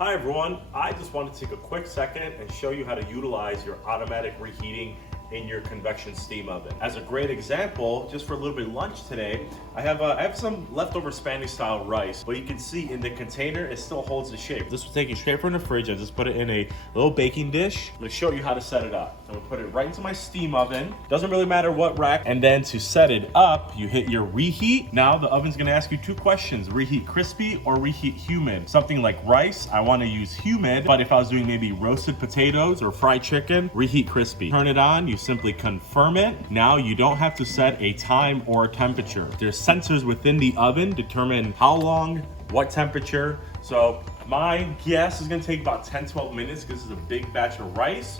Hi everyone, I just wanted to take a quick second and show you how to utilize your automatic reheating in your convection steam oven. As a great example, just for a little bit of lunch today, I have some leftover Spanish style rice, but you can see in the container, it still holds the shape. This was taken straight from the fridge. I just put it in a little baking dish. I'm gonna show you how to set it up. I'm gonna put it right into my steam oven. Doesn't really matter what rack. And then to set it up, you hit your reheat. Now the oven's gonna ask you two questions, reheat crispy or reheat humid. Something like rice, I wanna use humid, but if I was doing maybe roasted potatoes or fried chicken, reheat crispy. Turn it on, you simply confirm it. Now you don't have to set a time or a temperature. There's sensors within the oven determine how long, what temperature. So my guess is gonna take about 10-12 minutes because this is a big batch of rice.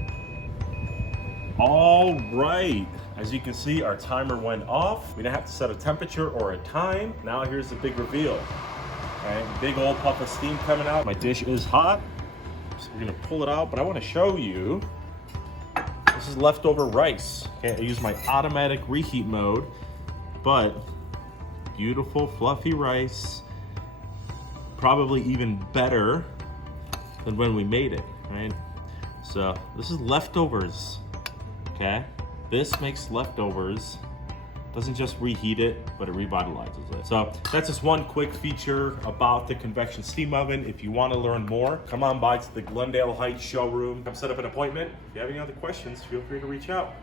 All right, as you can see, our timer went off. We didn't have to set a temperature or a time. Now here's the big reveal. All right, big old puff of steam coming out. My dish is hot, so we're gonna pull it out, but I wanna show you, this is leftover rice. Okay, I use my automatic reheat mode, but beautiful fluffy rice, probably even better than when we made it, right? So this is leftovers, okay? This makes leftovers, doesn't just reheat it, but it revitalizes it. So that's just one quick feature about the convection steam oven. If you want to learn more, come on by to the Glendale Heights showroom. Come set up an appointment. If you have any other questions, feel free to reach out.